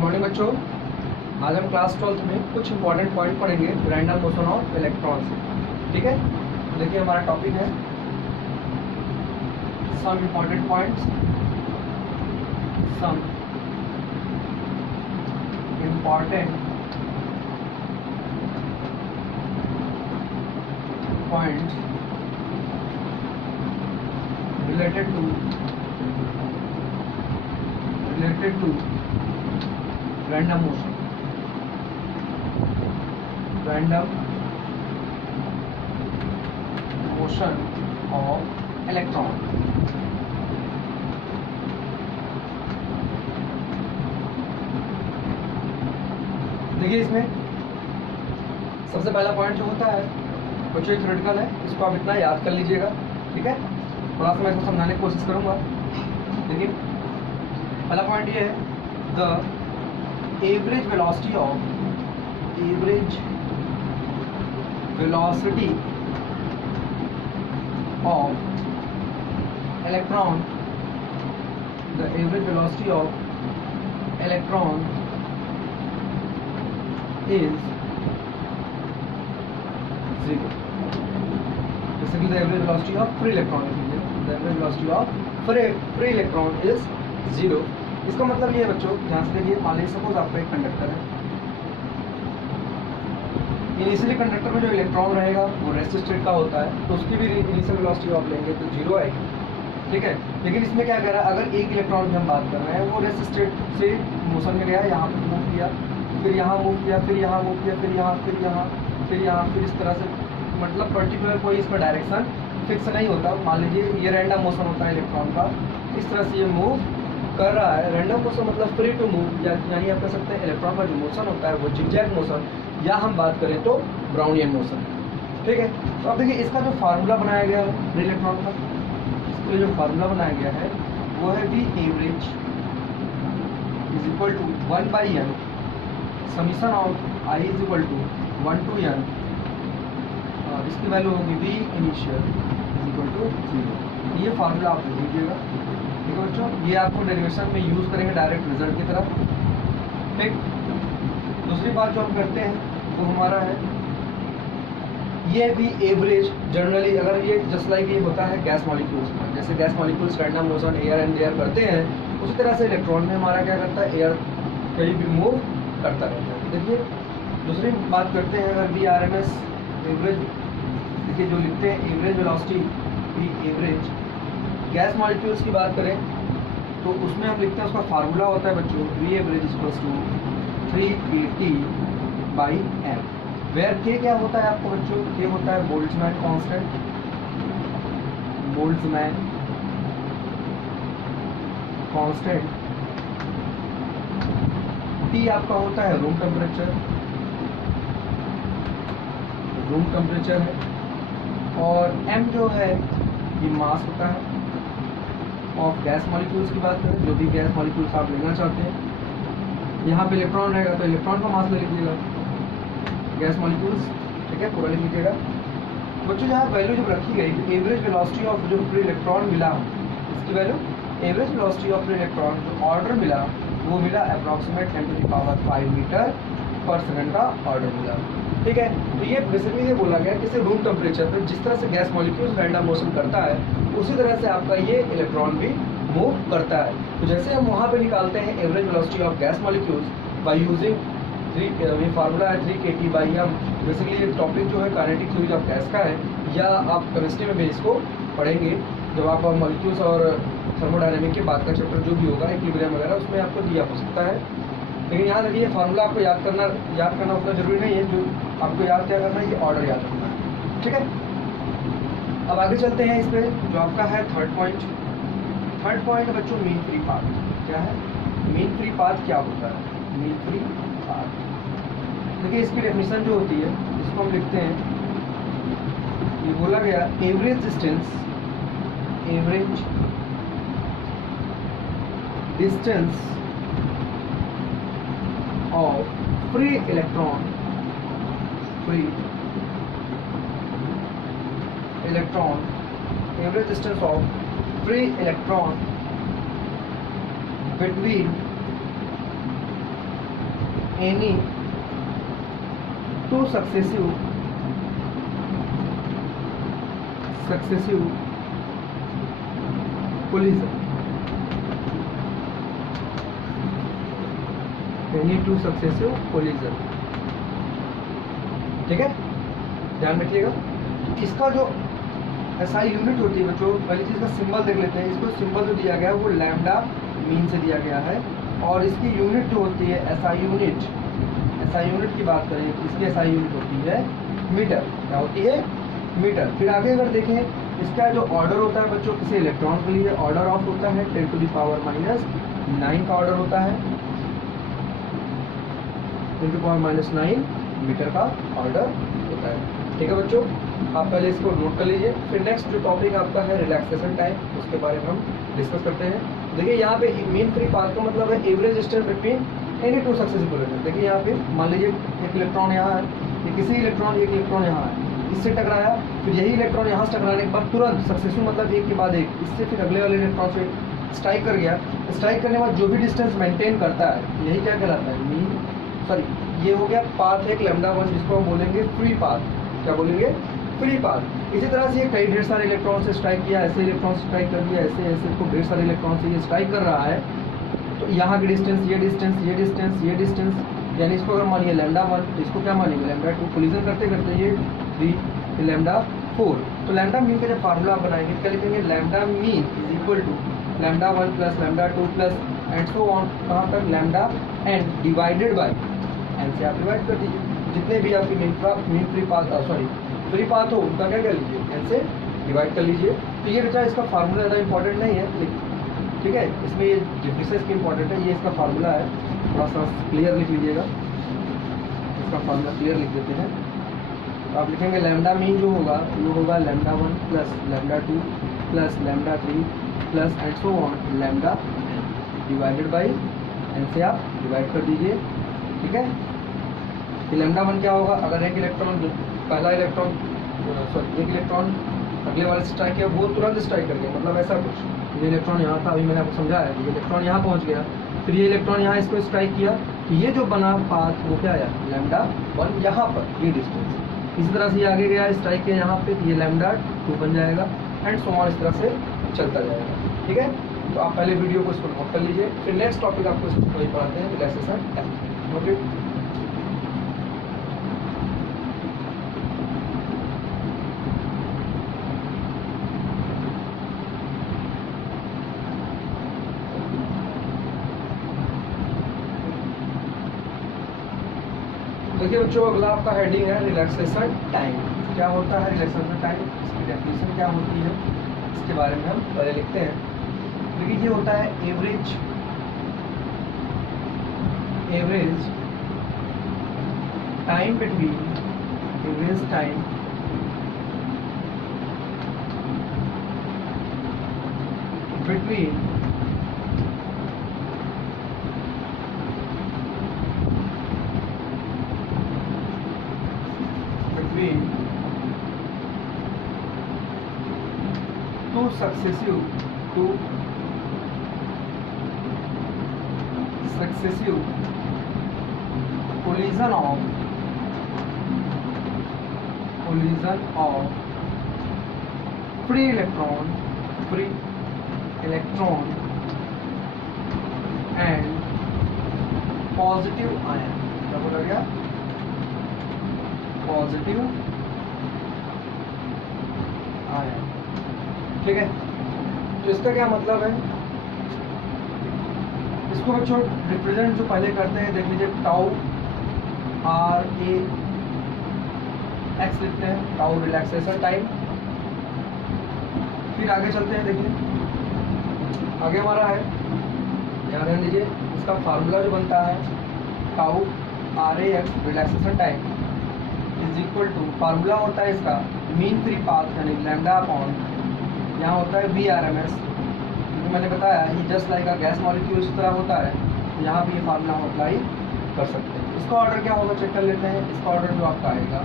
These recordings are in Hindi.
मॉर्निंग बच्चों। आज हम क्लास 12th में कुछ इंपॉर्टेंट पॉइंट पढ़ेंगे रैंडम मोशन ऑफ इलेक्ट्रॉन्स। ठीक है, देखिए हमारा टॉपिक है some important points, some important points related to random motion of electron। देखिए इसमें सबसे पहला पॉइंट जो होता है बच्चों थ्योरेटिकल है, इसको आप इतना याद कर लीजिएगा। ठीक है, थोड़ा सा मैं इसको समझाने की कोशिश करूंगा। देखिए पहला पॉइंट ये है the average velocity of electron, the average velocity of electron is 0। Basically the average velocity of free electron is 0। इसका मतलब ये है बच्चों, ध्यान से देखिए, मान लीजिए सपोज आपका एक कंडक्टर है। इनिशियली कंडक्टर में जो इलेक्ट्रॉन रहेगा वो रेस्ट स्टेट का होता है, तो उसकी भी इनिशियल वेलोसिटी आप लेंगे तो 0 आएगी। ठीक है, लेकिन इसमें क्या कह रहा है, अगर एक इलेक्ट्रॉन की हम बात कर रहे हैं, वो रेस्ट स्टेट से मोशन में गया, यहाँ पर मूव किया, फिर यहाँ मूव किया, फिर यहाँ मूव किया, फिर यहाँ, फिर यहाँ, फिर यहाँ, फिर इस तरह से, मतलब पर्टिकुलर कोई इसमें डायरेक्शन फिक्स नहीं होता। मान लीजिए ये रैंडम मोशन होता है इलेक्ट्रॉन का, इस तरह से ये मूव कर रहा है। रैंडम मोशन मतलब फ्री टू मूव, यानी आप कह सकते हैं इलेक्ट्रॉन का जो मोशन होता है वो जिगजैग मोशन, या हम बात करें तो ब्राउनियन मोशन। ठीक है, तो अब देखिए इसका जो फार्मूला बनाया गया है फ्री इलेक्ट्रॉन का, इसके लिए जो फार्मूला बनाया गया है वो है V average is equal to 1/n summation of I is equal to 1 to n। इसकी वैल्यू होगी V initial is equal to 0। ये फार्मूला आप लिख लीजिएगा। ठीक है बच्चों, ये आपको डेरिवेशन में यूज़ करेंगे डायरेक्ट रिजल्ट की तरफ। ठीक, दूसरी बात जो हम करते हैं वो हमारा है ये भी एवरेज। जनरली अगर ये जस्ट लाइक ये होता है गैस मॉलिक्यूल्स में, जैसे gas molecules random motion air and air करते हैं, उसी तरह से इलेक्ट्रॉन में हमारा क्या करता है, एयर कहीं भी मूव करता रहता है। देखिए दूसरी बात करते हैं, अगर V R M S average, देखिए जो लिखते हैं average velocity V average gas molecules की बात करें तो उसमें हम लिखते हैं, उसका फार्मूला होता है बच्चों V average equals to 3kT/m। Where K क्या होता है आपको बच्चों, के होता है Boltzmann constant, Boltzmann constant. T आपका होता है रूम टेम्परेचर है, और एम जो है ये मास होता है ऑफ गैस मॉलिक्यूल्स की बात करें, जो भी गैस मॉलिक्यूल्स आप लेना चाहते हैं। यहाँ पे इलेक्ट्रॉन रहेगा तो इलेक्ट्रॉन का मास ले लीजिएगा, गैस मॉलिक्यूल्स। ठीक है, पूरा लिख लीजिएगा बच्चों। जहाँ वैल्यू जब रखी गई एवरेज वेलोसिटी ऑफ जो फ्री इलेक्ट्रॉन मिला, इसकी value average velocity of free electron जो ऑर्डर मिला वो मिला अप्रॉक्सीमेट 10⁵ मीटर पर सेकंड का ऑर्डर मिला। ठीक है, तो ये बेसिकली ये बोला गया कि रूम टेम्परेचर पर जिस तरह से गैस मॉलिक्यूल्स रैंडम मोशन करता है उसी तरह से आपका ये इलेक्ट्रॉन भी मूव करता है। तो जैसे हम वहाँ पे निकालते हैं average velocity of gas molecules by using ये फार्मूला है 3kT/m। बेसिकली ये टॉपिक जो है काइनेटिक थ्योरी ऑफ गैस का है, या आप केमिस्ट्री में भी इसको पढ़ेंगे जब आप मॉलिक्यूल्स और थर्मोडायनेमिक के बाद का चैप्टर जो भी होगा इक्विलिब्रियम वगैरह, उसमें आपको दिया हो सकता है। लेकिन यहाँ देखिए फार्मूला आपको याद करना उतना जरूरी नहीं है, जो आपको याद क्या करना है ये ऑर्डर याद रखना है। ठीक है, अब आगे चलते हैं इस पर, जो आपका है थर्ड पॉइंट है बच्चों मीन फ्री पाथ। क्या है मीन फ्री पाथ, क्या होता है मीन फ्री पाथ? देखिए इसकी डेफिनेशन जो होती है इसको हम लिखते हैं, ये बोला गया average distance of free electron average distance of free electron between any two successive collision, any two successive collision, ठीक है, ध्यान रखिएगा। इसका जो SI यूनिट होती है बच्चों, पहली चीज का सिंबल देख लेते हैं। इसको सिंबल जो दिया गया है वो लैम्डा मीन से दिया गया है, और इसकी यूनिट जो होती है SI यूनिट की बात करें तो इसकी SI यूनिट होती है मीटर। क्या होती है? मीटर। फिर आगे अगर देखें इसका जो ऑर्डर होता है बच्चों, किसी इलेक्ट्रॉन के लिए ऑर्डर ऑफ होता है 10⁻⁹ का ऑर्डर होता है, 10⁻⁹ मीटर का ऑर्डर होता है। ठीक है बच्चों, आप पहले इसको नोट कर लीजिए। फिर नेक्स्ट जो टॉपिक आपका है रिलैक्सेशन टाइम, उसके बारे में हम डिस्कस करते हैं। देखिए यहाँ पे मीन फ्री पाथ का मतलब है average distance between any two successive collision. देखिए यहाँ पे मान लीजिए एक इलेक्ट्रॉन यहाँ है, ये किसी इलेक्ट्रॉन एक इलेक्ट्रॉन यहाँ है, इससे टकराया, फिर यही इलेक्ट्रॉन यहाँ से टकराने के बाद तुरंत सक्सेसिव मतलब एक के बाद एक, इससे फिर अगले वाले इलेक्ट्रॉन से स्ट्राइक कर गया। स्ट्राइक करने के बाद जो भी डिस्टेंस मेंटेन करता है यही क्या कहलाता है? मीन सॉरी ये हो गया पाथ एक λ1, जिसको हम बोलेंगे फ्री पाथ। क्या बोलेंगे? Free path. इसी तरह से कई ढेर सारे इलेक्ट्रॉन से स्ट्राइक किया, ऐसे इलेक्ट्रॉन से स्ट्राइक कर दिया, ऐसे ऐसे को ढेर सारे इलेक्ट्रॉन से ये स्ट्राइक कर रहा है, तो यहाँ की डिस्टेंस, ये डिस्टेंस, ये डिस्टेंस, ये डिस्टेंस, यानी इसको अगर मानिए λ1 तो इसको क्या मानेंगे? λ2। कोलिजन करते करते ये 3 λ4। तो लैम्डा मीन का जब फार्मूला आप बनाएंगे क्या लिखेंगे? Lambda mean is equal to λ1 plus λ2 plus and so on, कहाँ तक? Lambda n divided by n से आप डिवाइड कर दीजिए। जितने भी आपकी mean free path free path हो उनका क्या कर लीजिए? एन से डिवाइड कर लीजिए। तो ये बच्चा इसका फार्मूला ज़्यादा इंपॉर्टेंट नहीं है, ठीक है, इसमें ये डिफरेंसेस की इंपॉर्टेंट है। ये इसका फार्मूला है, थोड़ा सा क्लियर लिख लीजिएगा, इसका फार्मूला क्लियर लिख देते हैं। तो आप लिखेंगे लैम्डा मीन जो होगा वो होगा λ1 plus λ2 plus λ3 plus and so on lambda divided by n से आप डिवाइड कर दीजिए। ठीक है, तो λ1 क्या होगा? अगर एक इलेक्ट्रॉन पहला इलेक्ट्रॉन एक इलेक्ट्रॉन अगले वाले से स्ट्राइक किया, वो तुरंत स्ट्राइक कर गया, मतलब ऐसा कुछ। ये इलेक्ट्रॉन यहाँ था, अभी मैंने आपको समझाया, ये इलेक्ट्रॉन यहाँ पहुँच गया, फिर ये इलेक्ट्रॉन यहाँ इसको स्ट्राइक किया, तो ये जो बना पाथ वो क्या आया? λ1 यहाँ पर, ये डिस्टेंस। इसी तरह से ये आगे गया, स्ट्राइक किया यहाँ पे, ये λ2 बन जाएगा एंड सो ऑन, इस तरह से चलता जाएगा। ठीक है, तो आप पहले वीडियो को इसको नोट कर लीजिए। फिर नेक्स्ट टॉपिक आपको इसको वही पढ़ाते हैं, रिलैक्सेशन टाइम। ओके, देखिए बच्चों, अगला आपका हेडिंग है रिलैक्सेशन टाइम। क्या होता है रिलैक्सेशन टाइम, इसकी डेफिनेशन क्या होती है, इसके बारे में हम पहले लिखते हैं। देखिए ये होता है average time between two successive collision of free electron and positive ion। क्या बोला गया? Positive ion. ठीक है, तो इसका क्या मतलब है? इसको बच्चों रिप्रेजेंट जो पहले करते हैं, देख लीजिए, टाउ RA x लिखते हैं, टाउ रिलैक्सेशन टाइम। फिर आगे चलते हैं, देखिए आगे हमारा है, ध्यान रहने दीजिए, इसका फार्मूला जो बनता है tau RAX relaxation time is equal to, formula होता है इसका मीन फ्री पाथ यानी लैम्डा अपॉन, यहाँ होता है VRMS, क्योंकि मैंने बताया ये just like a gas molecule इस तरह होता है, तो यहाँ पे ये फार्मूला हम अप्लाई कर सकते हैं। इसका ऑर्डर क्या होगा चेक कर लेते हैं। इसका ऑर्डर जो आपका आएगा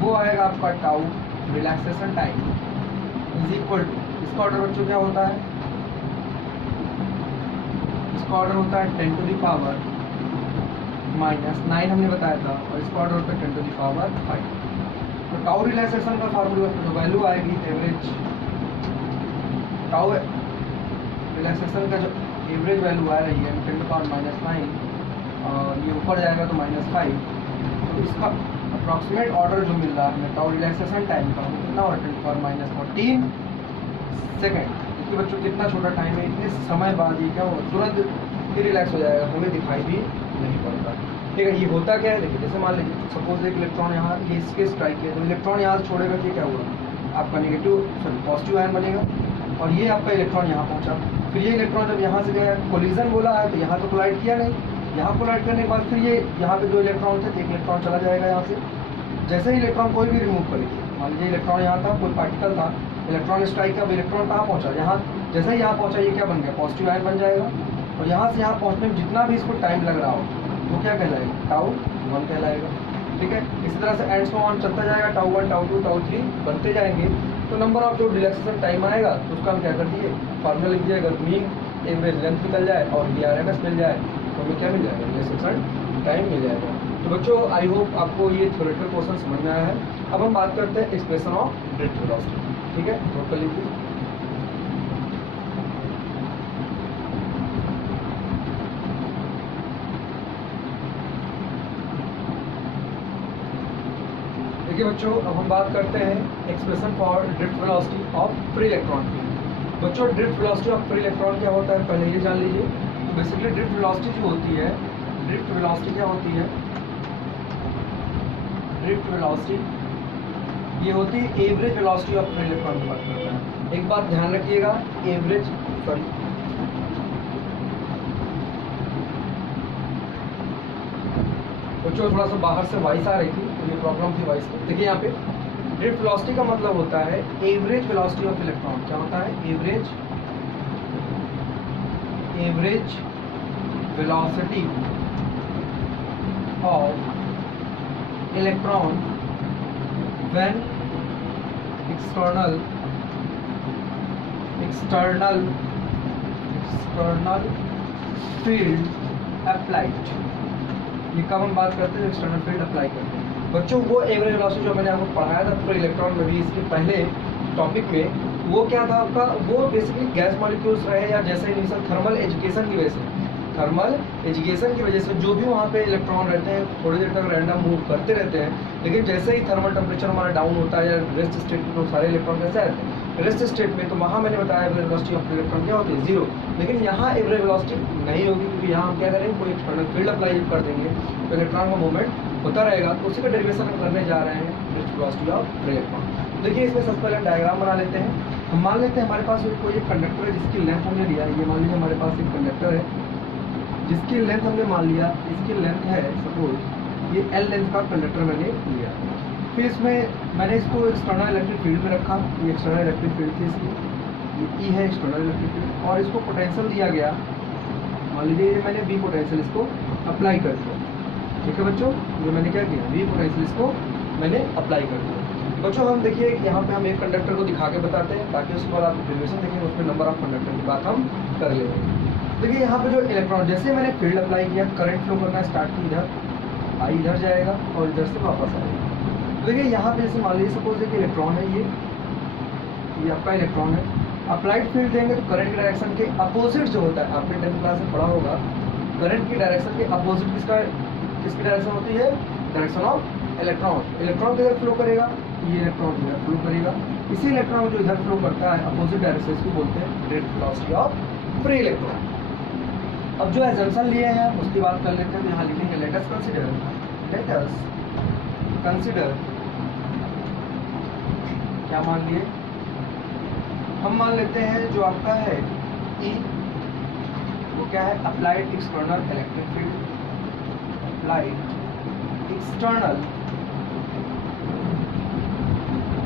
वो आएगा आपका tau relaxation time is equal to, इसका ऑर्डर बच्चों क्या होता है? इसका ऑर्डर होता है 10⁻⁹ माइनस 9 हमने बताया था, और इसका ऑर्डर पे 10 to the power 5। तो टाउ रिलैक्सेशन का फार्मूला जो वैल्यू आएगी एवरेज, टाउ रिलैक्सेशन का जो एवरेज वैल्यू आ रही है 10 to the power -9, ये ऊपर जाएगा तो -5, तो इसका अप्रॉक्सीमेट ऑर्डर जो मिल रहा है टाउ रिलैक्सेशन टाइम का कितना और 10 to the power -14 सेकेंड। देखिए बच्चों कितना छोटा टाइम है, इतने समय बाद ये क्या होगा, तुरंत ही रिलैक्स हो जाएगा, हमें दिखाई भी नहीं पड़ता। ठीक है, ये होता क्या है, देखिए जैसे मान लीजिए सपोज एक इलेक्ट्रॉन यहाँ ये इसके स्ट्राइक किया, तो इलेक्ट्रॉन यहाँ से छोड़ेगा कि क्या हुआ, आपका पॉजिटिव आयन बनेगा, और ये आपका इलेक्ट्रॉन यहाँ पहुँचा। फिर ये इलेक्ट्रॉन जब यहाँ से गया, कोलिजन बोला है तो यहाँ तो कोलाइड किया नहीं, यहाँ कोलाइड करने के बाद फिर ये यहाँ पे 2 इलेक्ट्रॉन थे, 1 इलेक्ट्रॉन चला जाएगा यहाँ से। जैसे ही इलेक्ट्रॉन कोई भी रिमूव करेगी, मान लीजिए इलेक्ट्रॉन यहाँ था, कोई पार्टिकल था, इलेक्ट्रॉन स्ट्राइक का, इलेक्ट्रॉन कहाँ पहुँचा, यहाँ, जैसे ही यहाँ पहुँचा ये क्या बन गया, पॉजिटिव आयन बन जाएगा, और यहाँ से यहाँ पहुँचने में जितना भी इसको टाइम लग रहा हो वो क्या कहलाएगा, टाउ 1 कहलाएगा। ठीक है, इसी तरह से एंड्स ऑन चलता जाएगा, टाउ 1 टाउ 2 टाउ 3 बनते जाएंगे, तो नंबर ऑफ जो रिलैक्सेशन टाइम आएगा तो उसका हम क्या कर दिए, फार्मूला लिख दिया, अगर मीन एवरेज लेंथ निकल जाए और DRMS मिल जाए तो हमें क्या मिल जाएगा, रिलैक्सेशन टाइम मिल जाएगा। तो बच्चों आई होप आपको ये थ्योरेटिकल पोर्शन समझ में आया है। अब हम बात करते हैं एक्सप्रेशन ऑफ ड्रिफ्ट वेलोसिटी। ठीक है, नोट कर लीजिए। देखिए बच्चों, अब हम बात करते हैं expression for drift velocity of free electron की। बच्चों drift velocity of free electron क्या होता है, पहले ये जान लीजिए। तो बेसिकली ड्रिफ्ट वेलोसिटी जो होती है, ड्रिफ्ट वेलोसिटी क्या होती है, ड्रिफ्ट वेलोसिटी ये होती है average velocity of free electron की बात करता है। एक बात ध्यान रखिएगा, एवरेज बच्चों थोड़ा सा बाहर से वॉइस आ रही थी, तो ये प्रॉब्लम थी वॉइस की। देखिए यहाँ पे ड्रिफ्ट वेलोसिटी का मतलब होता है एवरेज वेलोसिटी ऑफ इलेक्ट्रॉन। क्या होता है, average velocity of electron when external field applied। ये कब हम बात करते हैं, एक्सटर्नल फील्ड अप्लाई करते हैं। बच्चों वो एवरेज वेलोसिटी जो मैंने आपको पढ़ाया था फॉर इलेक्ट्रॉन में भी, इसके पहले टॉपिक में, वो क्या था आपका, वो बेसिकली गैस मॉलिक्यूल्स रहे या जैसे इनिशियल थर्मल एजुकेशन की वजह से, थर्मल एजुकेशन की वजह से जो भी वहाँ पे इलेक्ट्रॉन रहते हैं थोड़ी देर तक रैंडम मूव करते रहते हैं, लेकिन जैसे ही थर्मल टेम्परेचर हमारा डाउन होता है या रेस्ट स्टेट में, तो सारे इलेक्ट्रॉन कैसे रहते हैं, रेस्ट स्टेट में। तो वहाँ मैंने बताया एवरेज वेलोसिटी ऑफ इलेक्ट्रॉन क्या होती है, 0। लेकिन यहाँ एवरेज वेलोसिटी नहीं होगी, क्योंकि यहाँ हम क्या करेंगे, कोई एक्सटर्नल फील्ड अप्लाई कर देंगे तो इलेक्ट्रॉन का मूवमेंट होता रहेगा। तो उसी का डेरिवेशन हम करने जा रहे हैं ड्रिफ्ट वेलोसिटी ऑफ इलेक्ट्रॉन। देखिए इसमें सबसे पहले डायग्राम बना लेते हैं। हम मान लेते हैं हमारे पास कोई एक कंडक्टर है जिसकी लेंथ हमने लिया है, ये मान लीजिए हमारे पास एक कंडक्टर है जिसकी लेंथ हमने मान लिया, इसकी लेंथ है सपोज ये L लेंथ का कंडक्टर मैंने लिया। फिर इसमें मैंने इसको एक्सटर्नल इलेक्ट्रिक फील्ड में रखा, ये एक्सटर्नल इलेक्ट्रिक फील्ड थी इसकी, ये E है एक्सटर्नल इलेक्ट्रिक फील्ड, और इसको पोटेंशियल दिया गया, मान लीजिए मैंने V पोटेंशियल इसको अप्लाई कर दिया। ठीक है बच्चों, जो मैंने क्या किया, V पोटेंशियल इसको मैंने अप्लाई कर दिया। बच्चों हम देखिए यहाँ पे हम एक कंडक्टर को दिखा के बताते हैं, ताकि उसके बाद आप डेरिवेशन देखेंगे, उसमें नंबर ऑफ कंडक्टर की बात हम कर लेंगे। देखिए यहाँ पे जो इलेक्ट्रॉन, जैसे मैंने फील्ड अप्लाई किया, करंट फ्लो करना स्टार्ट की, इधर आई इधर जाएगा और इधर से वापस आएगा। तो देखिए यहाँ पे जैसे मान लीजिए सपोज एक इलेक्ट्रॉन है, ये आपका इलेक्ट्रॉन है, अप्लाइड फील्ड देंगे तो करंट की डायरेक्शन के अपोजिट जो होता है, आपने 10th क्लास में पढ़ा होगा, करंट की डायरेक्शन के अपोजिट किसकी डायरेक्शन होती है, डायरेक्शन ऑफ इलेक्ट्रॉन। इलेक्ट्रॉन किधर फ्लो करेगा, ये इलेक्ट्रॉन इधर फ्लो करेगा। इसी इलेक्ट्रॉन जो इधर फ्लो करता है अपोजिट डायरेक्शन, इसको बोलते हैं drift velocity of free electron. अब जो एजम्पशन लिए हैं उसकी बात कर लेते हैं। यहाँ लिखेंगे लेट अस कंसिडर क्या मान लिए, हम मान लेते हैं जो आपका है E, वो क्या है, applied external electric field, applied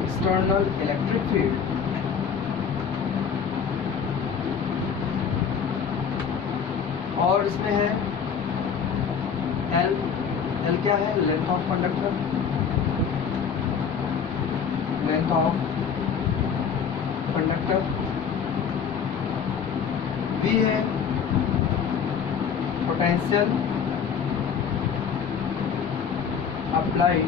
external electric field, और इसमें है L क्या है, length of conductor, length of conductor, V है पोटेंशियल applied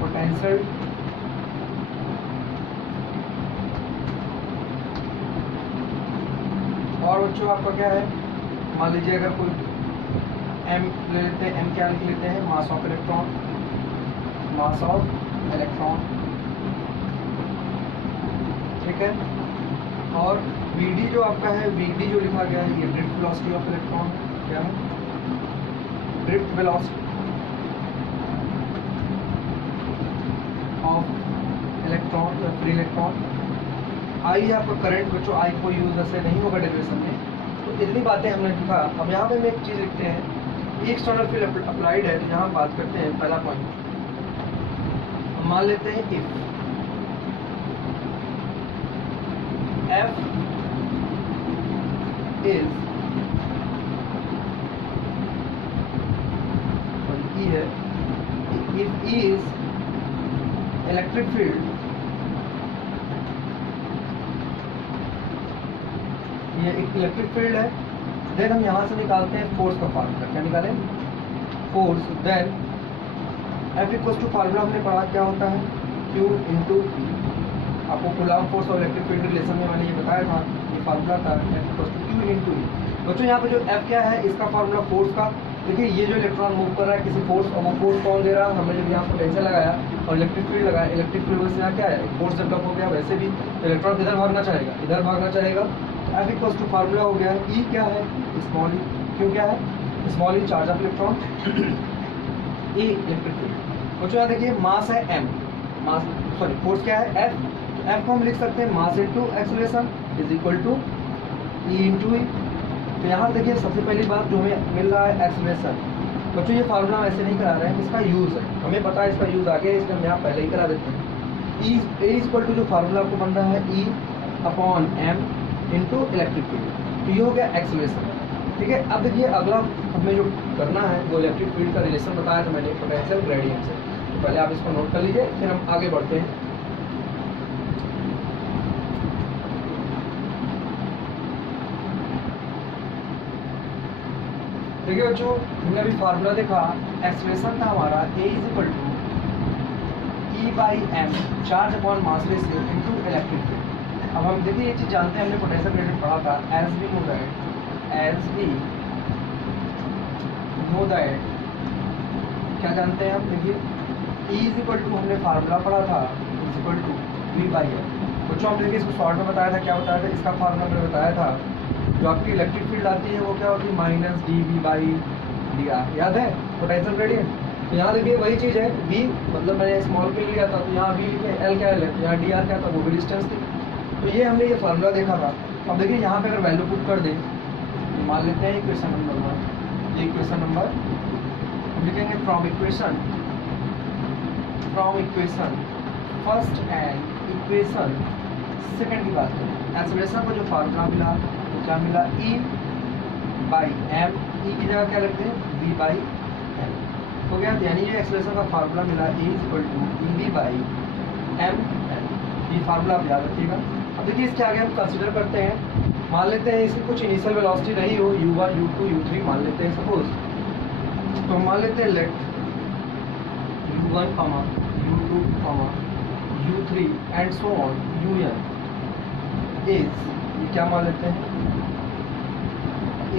potential और बच्चों आपका क्या है, मान लीजिए अगर कोई m ले लेते हैं, m क्या लिख लेते हैं, mass of electron, mass of electron, ठीक है। और Vd जो आपका है, Vd जो लिखा गया है ये ड्रिफ्ट वेलोसिटी ऑफ इलेक्ट्रॉन, क्या है, ड्रिफ्ट वेलोसिटी ऑफ इलेक्ट्रॉन या फ्री इलेक्ट्रॉन। आई आपका करंट बच्चों, आई कोई यूज ऐसे नहीं होगा डेरिवेशन में, तो इतनी बातें हमने लिखा। अब यहाँ पे हम एक चीज़ लिखते हैं, एक्सटर्नल फील्ड अप्लाइड है, तो यहाँ बात करते हैं पहला पॉइंट, मान लेते हैं इफ F is E है, if E is electric field, ये एक इलेक्ट्रिक फील्ड है, देन हम यहाँ से निकालते हैं फोर्स का फार्मूला, क्या निकालें, force, then F equals to formula हमने पढ़ा क्या होता है, Q इंटू P। आपको कूलॉम फोर्स और इलेक्ट्रिक फील्ड रिलेशन में मैंने ये बताया था, ये फार्मूला था F equals to Q into E। बच्चों यहाँ पे जो F क्या है, इसका फार्मूला फोर्स का, देखिए ये जो इलेक्ट्रॉन मूव कर रहा है किसी फोर्स, और वो फोर्स कौन दे रहा है, हमने जब यहाँ पोटेंशियल लगाया और इलेक्ट्रिक फील्ड लगाया, इलेक्ट्रिक फील्ड से यहाँ क्या है, फोर्स डेवलप हो गया, वैसे भी इलेक्ट्रॉन किधर भागना चाहेगा, इधर भागना चाहेगा। F इक्वल्स टू फार्मूला हो गया, E क्या है, स्मॉल ई, क्यों क्या है, small E charge of electron, E electric field. बच्चों यहाँ देखिए मास है m, मास सॉरी फोर्स क्या है F, तो F को हम लिख सकते हैं mass into acceleration is equal to E into E. तो यहाँ देखिए सबसे पहली बात जो हमें मिल रहा है एक्सेलरेशन, बच्चों ये फार्मूला हम ऐसे नहीं करा रहे हैं, इसका यूज़ है, हमें पता है इसका यूज़ आगे है, इसलिए हम यहाँ पहले ही करा देते हैं। E इक्वल टू जो फार्मूला आपको बन रहा है E upon m into electric field, तो ये हो गया एक्सेलरेशन, ठीक है। अब देखिए अगला हमें जो करना है वो इलेक्ट्रिक फील्ड का रिलेशन बताया था मैंने पोटेंशियल ग्रेडियंट से, तो पहले आप इसको नोट कर लीजिए, फिर हम आगे बढ़ते हैं। देखिए बच्चों हमने अभी फार्मूला देखा, एक्सेलरेशन था हमारा A is equal to E by m charge upon mass ratio into electric field. अब हम देखिए ये चीज़ जानते हैं, हमने पोटेंशियल ग्रेडियंट पढ़ा था, एज वी नो दैट क्या जानते हैं हम, देखिए E इज इक्वल टू हमने फार्मूला पढ़ा था, is equal to V by m. बच्चों हमने देखिए इसको शॉर्ट में बताया था, क्या बताया था, इसका फार्मूला मैंने बताया था, जो आपकी इलेक्ट्रिक फील्ड आती है वो क्या होती है, माइनस dV बाई dr, याद है पोटेंशियल ग्रेडियंट। तो यहाँ देखिए वही चीज़ है, V मतलब मैंने स्मॉल के लिए लिया था, तो यहाँ V लिखे, L क्या है, यहाँ dr क्या था, वो भी डिस्टेंस थी। तो ये हमने ये फार्मूला देखा था। अब देखिए यहाँ पे अगर वैल्यू पुट कर दें, मान लेते हैं इक्वेशन नंबर 1, ये इक्वेशन नंबर लिखेंगे from equation first and equation second की बात करें, एक्सेलरेशन को जो फार्मूला मिला तो क्या मिला, E बाई एम, E की जगह क्या लिखते हैं, V बाई एम, तो क्या यानी ये एक्सेलरेशन का फार्मूला मिला E is equal to EV by m, ये फार्मूला आप याद रखिएगा। अब देखिए इसके आगे हम कंसिडर करते हैं, मान लेते हैं इसकी कुछ इनिशियल वेलोसिटी रही हो, U1 U2 U3 मान लेते हैं सपोज, तो मान लेते हैं let U1, U2, U3 and so on UN is, ये क्या मान लेते हैं,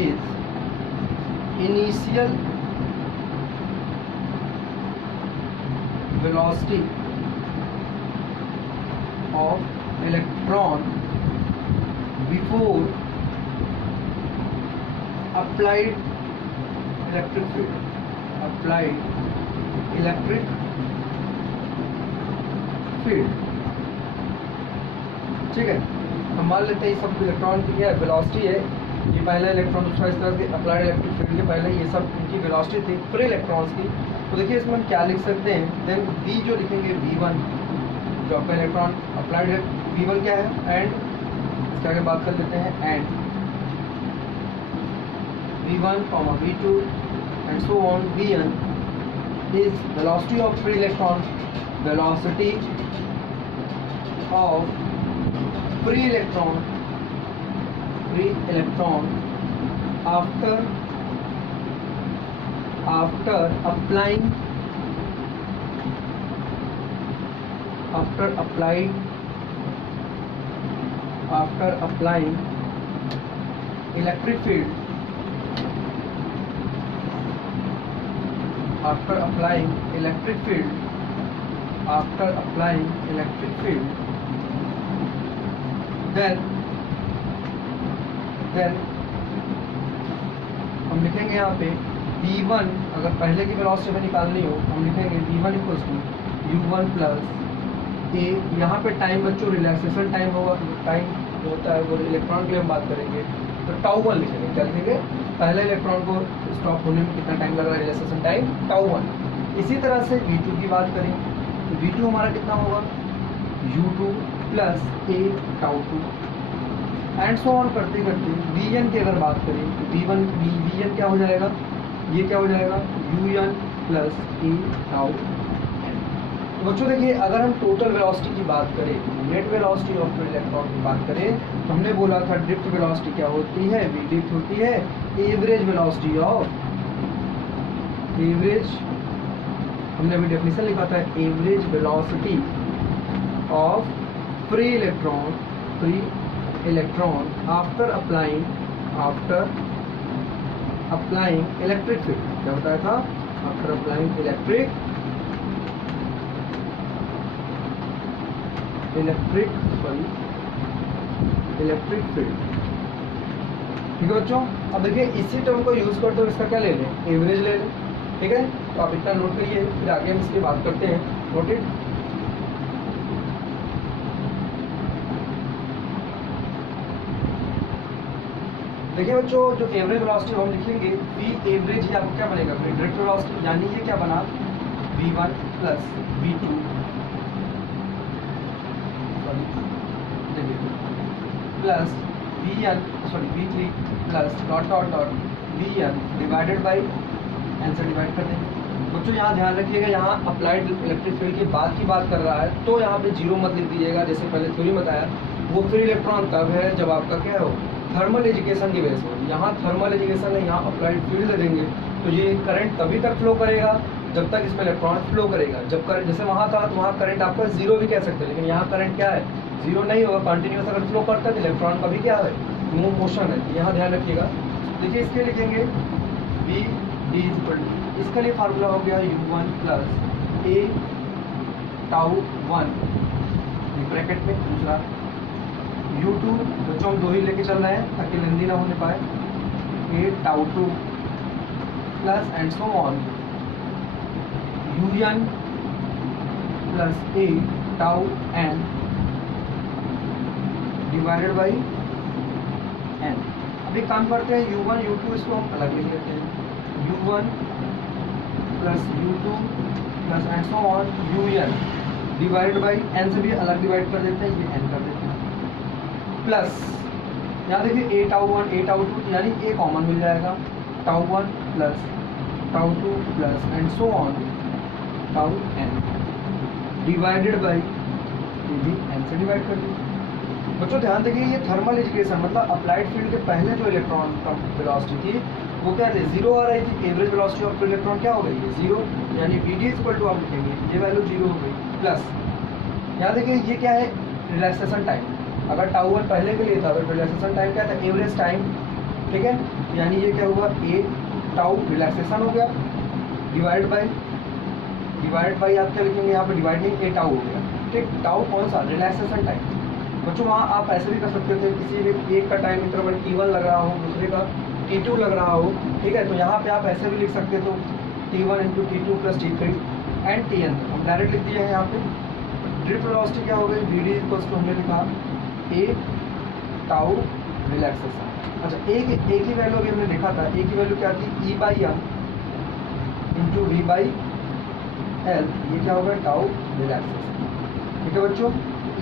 is initial velocity of electron before applied electric field, ठीक है। हम मान लेते हैं ये सब इलेक्ट्रॉन की क्या वेलोसिटी है, ये पहला इलेक्ट्रॉन दूसरा इस तरह के अप्लाइड इलेक्ट्रिक फील्ड के पहले ये सब इनकी वेलोसिटी थी फ्री इलेक्ट्रॉन्स की। तो देखिए इसमें हम क्या लिख सकते हैं, देन V जो लिखेंगे V1 जो आपका इलेक्ट्रॉन अप्लाइड है, V1 क्या है, एंड इसके आगे बात कर लेते हैं, and V1, V2 and so on Vn is velocity of free electron, velocity of free electron after after applying electric field, then हम लिखेंगे यहाँ पे v1, अगर पहले की वेलोसिटी हमें निकालनी हो हम लिखेंगे v1 equals to u1 plus ए, यहाँ पे टाइम बच्चों रिलैक्सेशन टाइम होगा, टाइम जो होता है वो इलेक्ट्रॉन के लिए हम बात करेंगे तो τ1 लिखेंगे। क्या लिखेंगे? पहले इलेक्ट्रॉन को स्टॉप होने में कितना टाइम लग रहा है, रिलैक्सेशन टाइम τ1। इसी तरह से v2 की बात करें तो v2 हमारा कितना होगा u2 plus a τ2 and so on करते करते vn की अगर बात करें तो vn क्या हो जाएगा, ये क्या हो जाएगा un प्लस ए τ। बच्चों देखिए अगर हम टोटल वेलोसिटी की बात करें, नेट वेलोसिटी ऑफ इलेक्ट्रॉन की बात करें तो हमने बोला था ड्रिफ्ट वेलोसिटी क्या होती है, v ड्रिफ्ट होती है एवरेज वेलोसिटी ऑफ, हमने अभी डेफिनेशन लिखा था average velocity of free electron after applying electric field. क्या बताया था? After applying electric field. ठीक है बच्चों, अब देखिए इसी टर्म को यूज करते हुए इसका क्या ले लें, एवरेज ले लें। ठीक है, तो आप इतना नोट करिए, फिर आगे हम इसकी बात करते हैं। Note it. देखिए बच्चों जो एवरेज वेलोसिटी हम लिखेंगे v एवरेज ही आपको क्या बनेगा, फिर ड्रिफ्ट वेलोसिटी, यानी ये क्या बना v1 plus v2 plus v3 plus dot vn divided by n से डिवाइड कर देंगे। बच्चों यहाँ ध्यान रखिएगा, यहाँ अप्लाइड इलेक्ट्रिक फील्ड की बात कर रहा है तो यहाँ पे जीरो मत लिख दीजिएगा, जैसे पहले थ्योरी बताया। वो फ्री इलेक्ट्रॉन तब है जब आपका क्या हो, थर्मल एजुकेशन की वजह से। यहाँ थर्मल एजुकेशन है, यहाँ अप्लाइड फील्ड दे देंगे तो ये करंट तभी तक फ्लो करेगा जब तक इसमें इलेक्ट्रॉन फ्लो करेगा। जब जैसे वहाँ था तो वहाँ करंट आपका जीरो भी कह सकते हैं, लेकिन यहाँ करंट क्या है, जीरो नहीं होगा, कंटिन्यूस अगर फ्लो करता है तो इलेक्ट्रॉन का भी क्या है, मोशन है। यहाँ ध्यान रखिएगा। देखिए इसके लिखेंगे v d इक्वल टू, इसका लिए फार्मूला हो गया u1 प्लस ए τ1 ब्रैकेट में, दूसरा u2 बच्चों हम दो ही लेके चल रहे हैं ताकि लेंदी ना होने पाए, a τ2 plus and so on un plus a τn divided by n। अब एक काम करते हैं u1 u2 इसको हम अलग लिख लेते हैं, u1 plus u2 plus and so on un divided by n से भी अलग डिवाइड कर देते हैं, ये n कर देते हैं, प्लस यहाँ देखिए a τ1 a τ2 यानी a कॉमन मिल जाएगा, τ1 plus τ2 plus and so on τn divided by ये भी n से डिवाइड कर दीजिए। बच्चों ध्यान देखिए ये थर्मल एजुकेशन मतलब अप्लाइड फील्ड के पहले जो इलेक्ट्रॉन का वेलोसिटी थी वो क्या थी, जीरो आ रही थी। एवरेज वेलोसिटी ऑफ इलेक्ट्रॉन क्या हो गई है, जीरो, यानी वी डी इक्वल टू आप लिखेंगे ये वैल्यू जीरो हो गई, प्लस यहाँ देखिए ये क्या है, रिलैक्सेशन टाइम। अगर τ1 पहले के लिए था तो रिलैक्सेशन टाइम क्या था, एवरेज टाइम। ठीक है, यानी ये क्या हुआ, ए टाउ रिलैक्सेशन हो गया, डिवाइड बाई आप क्या लिखेंगे यहाँ पे, डिवाइडिंग ए टाउ हो गया। ठीक, टाउ कौन सा, रिलैक्सेशन टाइम। बच्चों वहाँ आप ऐसे भी कर सकते थे, किसी भी एक का टाइम इंटरवल t1 लग रहा हो, दूसरे का t2 लग रहा हो। ठीक है, तो यहाँ पे आप ऐसे भी लिख सकते तो t1 into t2 plus t3 and tn। हम डायरेक्ट लिख दिए हैं यहाँ पे। ड्रिफ्ट वेलोसिटी क्या हो गई, वी डी इक्वल्स टू हमने लिखा ए टाउ रिलैक्सेशन। अच्छा एक ही वैल्यू अभी हमने देखा था, एक ही वैल्यू क्या थी, E by m into v by l, ये क्या होगा, टाउ रिलैक्सेशन। ठीक है बच्चों,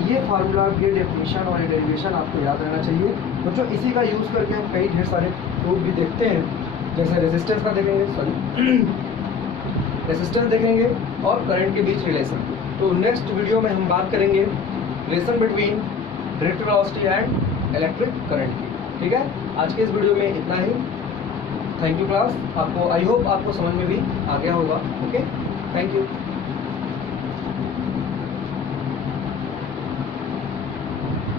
ये फार्मूला, ये डेफिनेशन और ये डेरिवेशन आपको याद रहना चाहिए बच्चों। इसी का यूज़ करके हम कई ढेर सारे प्रूफ भी देखते हैं, जैसे रेजिस्टेंस का देखेंगे, रेजिस्टेंस देखेंगे और करंट के बीच रिलेशन। तो नेक्स्ट वीडियो में हम बात करेंगे relation between drift velocity and electric current की। ठीक है, आज के इस वीडियो में इतना ही। थैंक यू क्लास, आपको आई होप आपको समझ में भी आ गया होगा। Okay, thank you.